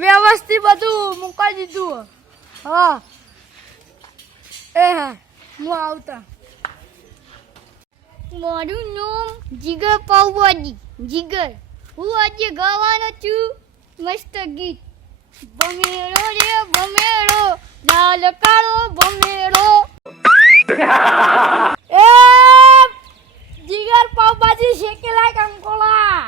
વ્યવસ્થિત બધું મૂકી દીધું. હા એ હા હું આવતા. મારું નામ જીગર પાઉભાજી. જીગર હું આજે ગાવાનો છું મસ્ત ગીત. ભમેડો રે ભમેડો, લાલ કાળો ભમેડો. એ જીગર પાવભાજી શેકેલા કંકોલા.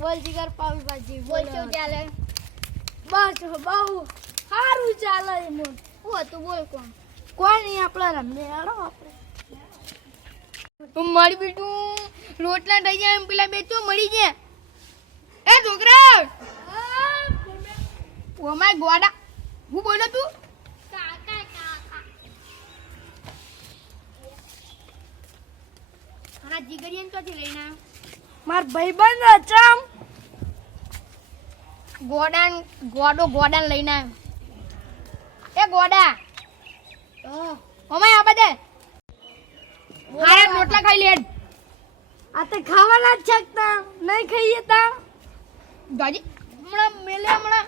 બોલ જીગર પાવભાજી બોલ શું ચાલે? બસ બહુ સારું ચાલે. એમ હું હતું બોલ કોણ? કોઈ નહીં આપણે રમીએ હેડો આપણે. મારી બેટું રોટલા થઈ જાય એમ પેલા બે તો મળી જાય. એ છોકરા ઓ માય ગોડા હું બોલો તું? કાકા કાકા હા જીગરિયન ક્યાંથી લઈને આવ્યો? માર ભાઈબંધ અચામ ગોડાન લઈને આવ્યો. એ ગોડા ઓમાય આ બધે હારે રોટલા ખાઈ લે. આ તો ખાવાના જ શકતા નહીં ખાઈએ તા ગાજી હમણાં મેલે હમણાં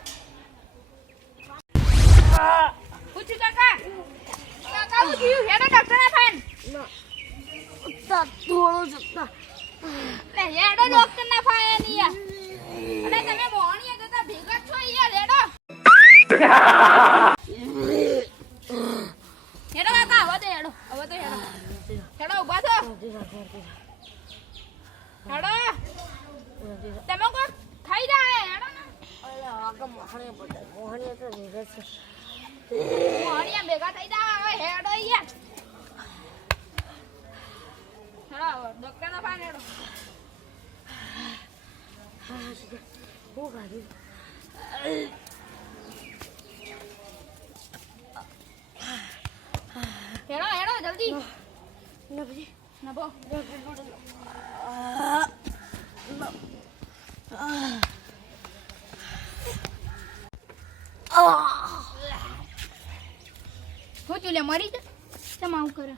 પૂછ્યું કાકા કાકા હું થયું હેડો ડોક્ટર ના ફાન થોડું શકતા લે હેડો ડોક્ટર ના ફાન યાર. અને તમે મોહણીએ જતા ભેગા છો યાર હેડો હેડો કાકા હવે તો હેડો હેડો ઉભા થો હેડો તમે કોણ ખાઈ જાય હેડો ને મોહણીયા ભેગા થઈ જાય હેડો યાર હેડો ડોક્ટર ના ફાન હેડો. હેડો જલ્દી નભો હું તું મરી જા તમે આવું કરે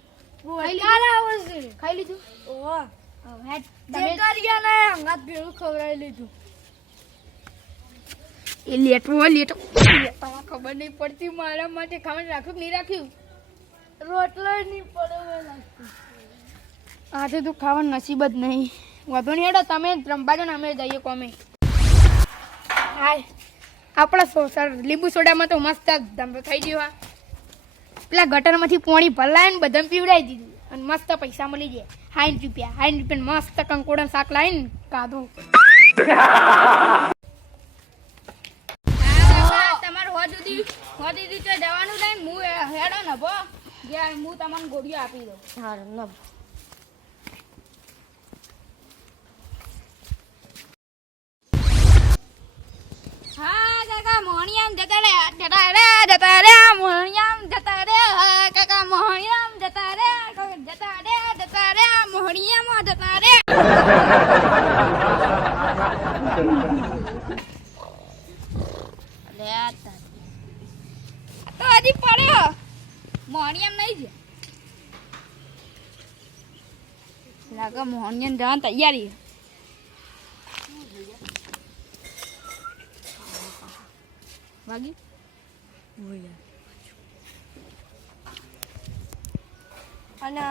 ખાઈ લીધું ઓહ હેડ જે કર્યા ને અંગાત ભેળું ખવડાવી લીધું. એ લેટવો ખબર નહીં પડતી મારા માટે ખાવાનું રાખ્યું કે નહીં રાખ્યું. રોટલો નહીં પડે લાગતું. આજે તું ખાવાનું નસીબ જ નહીં. વાંધો નહીં હેડો તમે રમવા જો ને અમે જઈએ કોમે. હાય આપણા સર લીંબુ સોડામાં તો મસ્ત ધંધો થઈ ગયો. પેલા ગટરમાંથી પાણી ભરાય ને બધાને પીવડાવી દીધું અને મસ્ત પૈસા મળી જાય. 60 રૂપિયા મસ્ત કંકોડા શાક લાવીને કાઢું. તમારું હો દીદી તો જવાનું લઈને હું હેડો ને ભો જ્યાં હું તમને ગોળીઓ આપી દઉં. હા કાકા મોહણીયામ જતા રે મોહણીયામ જતા રે કાકા મોહણીયામ જતા રે મોહણીયામ જતા રે. તો હજી પડ્યો મોહણીયામ નહીં છે લાગે મોહણીયામ જવાની તૈયારી. વાગી અને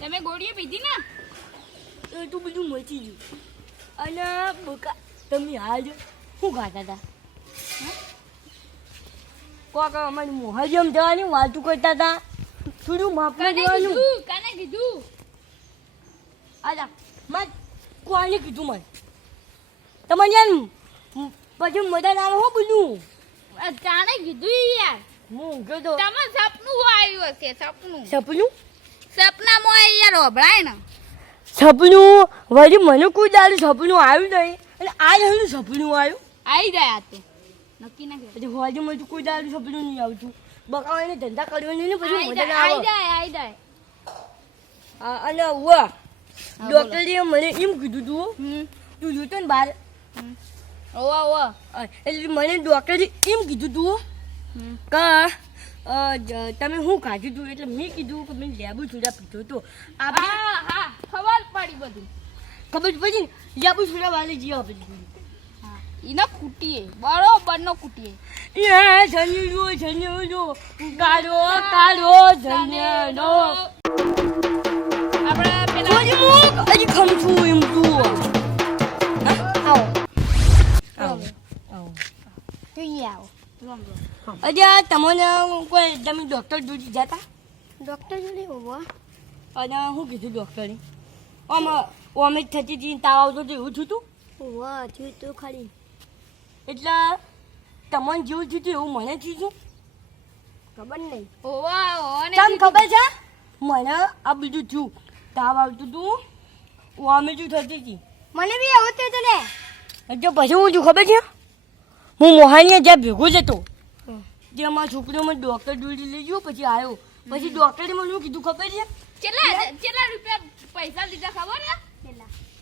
તમે ગોળીઓ પીધી ને એટલું બધું મચી ગયું. અને બકા તમે હાલ શું ખાતા હતા? કોક અમારી મોહરમ જવાની વાતું કરતા હતા. થોડું માપમાં જવાનું. કાને કીધું? આજા મેં કોને કીધું? મને તમને યાર પછી મજા ના આવે હો બધું. કાને કીધું યાર? હું ગયો તો તમે સપનું આવ્યું હશે. સપનું સપનામાં યાર ઓભળાય ને સપનું વળી મને કોઈ દાડું સપનું આવ્યું નહીં. અને આ જણનું સપનું આવ્યું આવી જાય તે નક્કી ના પછી હોજે મને કોઈ દાડું સપનું નહીં આવતું. બકાવાને ધંધા કરવાની ને પછી મજા ના આવે. આવી જાય અને વાહ ડોક્ટરે મને એમ કીધું તું તું જોતો ને બહાર ઓવા એટલે મને ડોક્ટરે એમ કીધું તું કે તમે શું કાઢ્યું હતું એટલે મેં કીધું કે મેં લેબુ સોડા પીધો હતો આપણે હા હા ખબર પડી બધું. ખબર જ પડી ને લેબુ સોડા વાળી જઈએ આપણે એને કૂટીએ બરોબર નો કૂટીએ. એ ધન્યનો કાઢો કાઢો ધન્યનો આપણે પેલા હજી ખમશું એમ તું આવો આવો આવો જોઈએ આવો. અજા તમને કોઈ તમે ડૉક્ટર જોડે જતા ડૉક્ટર જોડે હોવા અને શું કીધું ડૉક્ટરે અમે જ થતી હતી તાવ આવતો તો એવું થયું હતું હોવા થયું તો ખાલી એટલે તમને જેવું થયું હતું એવું મને થયું હતું ખબર નહીં. હોવા તમને ખબર છે મને આ બીજું થયું તાવ આવતું હતું અમે જ થતી હતી મને બી આવું થયું હતું લે. એટલે પછી હું શું ખબર છે હું મોહાણીએ જ્યાં ભેગો જ હતો જે અમારા છોકરીઓ મને ડૉક્ટર જોડે લઈ ગયો પછી આવ્યો પછી ડૉક્ટરે મને શું કીધું ખબર છે કેટલા રૂપિયા પૈસા લીધા ખબર છે?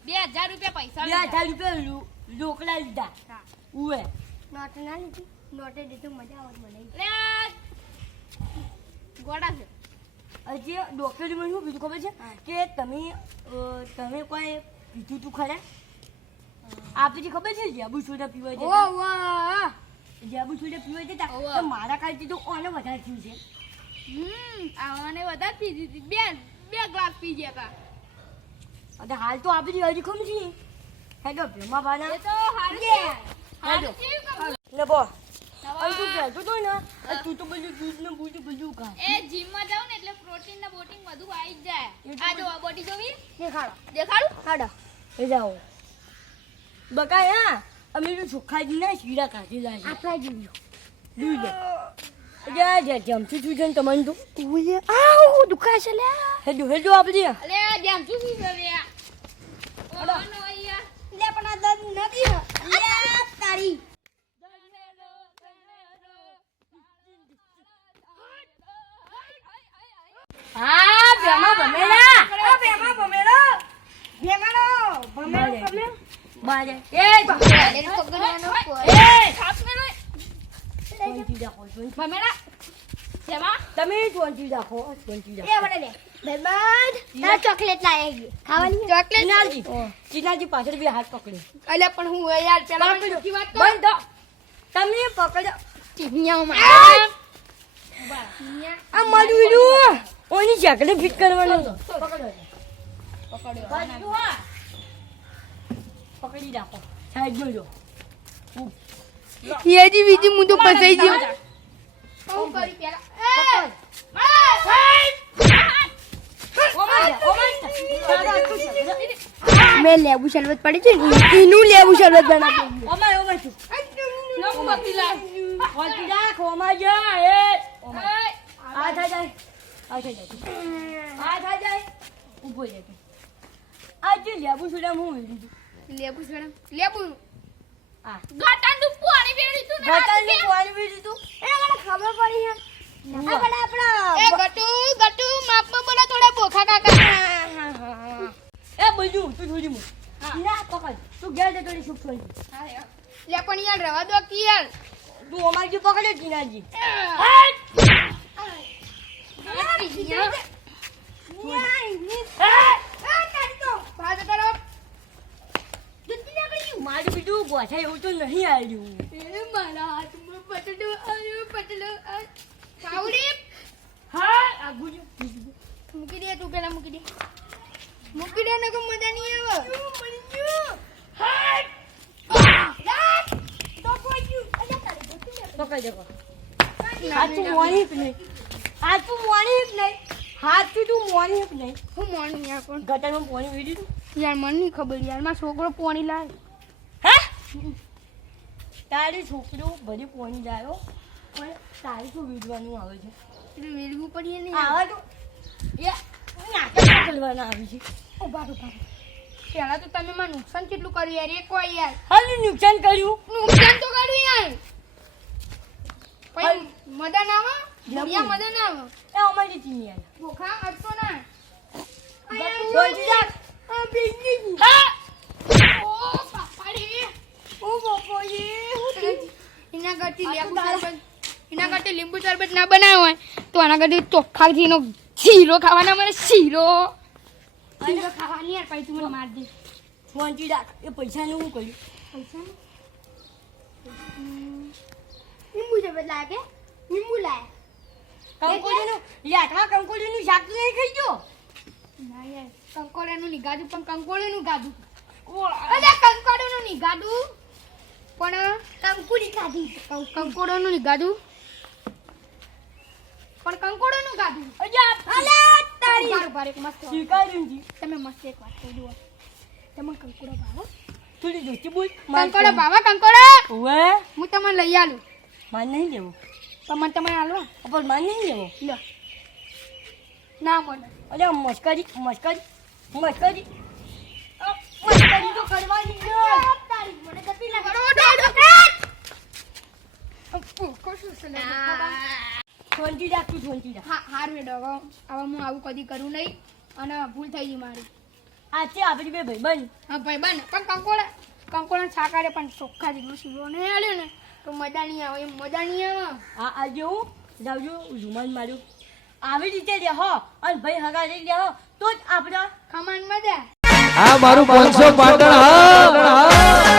2000 રૂપિયા પૈસા 2000 રૂપિયા રોકડા લીધા ઉવે નોટ ના લીધી. નોટે દીધું મજા આવત મને. ગોડા છે હજી ડૉક્ટરે મને શું કીધું ખબર છે કે તમે કોઈ પીધું તું ખરા આપણે ખબર છે લેબુ સોડા પીવા જતા વાહ લેબુ સોડા પીવા જતા ઓવા. તો મારા કારણે તો ઓને વધારે થયું છે આને વધારે પીધી હતી. બે ગ્લાસ પી ગયા હતા. અને હાલ તો આપણી હજી ખમ છે હેડો ભેમા બાના એ તો હારું છે. હારું છે કે ને બો અને તું કહેતો તો ને તું તો બધું દૂધ ને બધું ખા એ જીમમાં જાવ ને એટલે પ્રોટીન ને બોટિંગ બધું આવી જ જાય. આ જો બોડી જોવી દેખાડો દેખાડું. હાડો એ જાઓ બકાય હા અમે તો ચોખ્ખાજી ના શીરા કાઢી લાવી આપણા જોયું. દૂધ જા જા જમતું છું છે તમને તો આવ દુખાય છે લે. હેડો આપણે અલે જેમ શું છે રે. ઓનો અહીંયા લે પણ આ દર્દ નથી. લે તારી હા ભેમા ભમેલા ઓ બેમા ભમેલો ભેમાનો ભમેલો બારે એ પકડવાનો એ ખાસને લે સોનથી રાખો ભમેલા જેમાં તમે સોનથી રાખો સોનથી એ વડે લે બેબાદ તાર ચોકલેટ લાવી ખાવાની ચોકલેટ ચીનાજી ચીનાજી પાછળ બી હાથ પકડે અલે પણ હું યાર પેલા પકડો. સચ્ચી વાત બંધ તમે પકડો ચિનિયામાં આ મારું વીડું ઓની ચાકડે ફિટ કરવાનું પકડો પકડી રાખો સાઈડ જોજો યેજી બીજી હું તો ફસાઈ ગયો હું કરી પેલા મેં લેબુ શરબત પડી છે ને એનું લેબુ શરબત બનાવી ઓમાય ઓમાય છું નકુ બકરી લાય ઓલતી રાખ ઓમાય જા એ આ થા જાય આ થા જાય આ થા જાય ઊભો રહે આ જે લેબુ સુડા હું લીધું લેબુ શરબત લેબુ આ ગાટાન નું પાણી વેડી તું ગટાલનું પાણી પી લીધું એ મને ખબર પડી છે એ ગટુ માપમાં બોલા થોડા બોખા કાકા એ બધું તું થોડી મું ના પકડ તું ઘેર જતો રહી સુખ થોડી લે પણ યાર રવા દો કે યાર તું અમારી જે પકડે ચીનાજી મારું બીજું ગોઠા એવું તો નહીં આવ્યું મારા હાથમાં પટલો આવ્યો પટલો પાવડી હા આ ગુજુ મૂકી દે તું પેલા મૂકી દે ને કોઈ મજા નહીં આવે પકડ દેખો હાથું મોણી જ નહીં હાથું મોણી જ નહીં હાથું તું મોણી જ નહીં હું મોણ યાર કોણ ગટરમાં પાણી વીડી તું યાર મને નહીં ખબર યાર મારો છોકરો પોણી લાય હે તારી છોકરીઓ બધી પાણી જાય પણ તારી શું વીડવાનું આવે છે એટલે વેલવું પડીએ ને આવા તો એ નાટક કરવાના આવી છે ઉભા પેલા તો તમે માં નુકસાન કેટલું કર્યું યાર એક વાર યાર હાલું નુકસાન કર્યું નુકસાન તો કર્યું યાર પછી મદન આવે યા મદન આવે એ અમારી ચીની યાર ભૂખા અડતો ના બોલતી જા આ બેની હા ઓ પાપાડી ઓ બાપોજી એના કરતી લીંબુ શરબત ના બનાવ્યો હોય તો આના કરતી ચોખ્ખાથી એનો શીરો ખાવાના મને શીરો ખાવાની યાર પછી તું મને માર દે શાંતિ રાખ એ પૈસાનું હું કર્યું પૈસા લીંબુ છે લાગે લીંબુ લાય કંકોડીનું યાઠા કંકોડીનું શાક નહીં ખાઈ ગયો ના યાર કંકોડાનું નિગાડું પણ કંકોડીનું ગાધું અરે કંકોડાનું નિગાડું પણ કંકોડી ખાધી કંકોડાનું નિગાડું પણ કંકોડાનું ગાધું અલ્યા તારી બાર મસ્ત શીખાડ્યું જી તમે મસ્ત એક વાત કહી દો તમે કંકોડા ભાવો થોડી જોતી બોલ કંકોડા ભાવા કંકોડા ઓવે હું તમને લઈ આલું માન નહીં લેવો પણ મને તમે આલો પણ માન નહીં લેવો લો ના મને અલ્યા મસ્કરી તો કરવાની છે તારી મને ગતિ લાગે શાંતિ રાખ તું શાંતિ રાખ હા હારું એડો હવે હું આવું કદી કરું નહીં અને ભૂલ થઈ ગઈ મારી આ છે આપણી બે ભાઈ હા ભાઈ બન પણ કંકોડા છાકાડે પણ ચોખ્ખા જેટલું શીરો ને આલ્યો ને તો મજા નહીં આવે એમ મજા નહીં આવે આ જેવું જાવજો રૂમાલ માર્યું આવી રીતે રહો અને ભાઈ હગા લઈ રહો તો જ આપણા ખમાન મજા આ મારું 500 પાટણ હા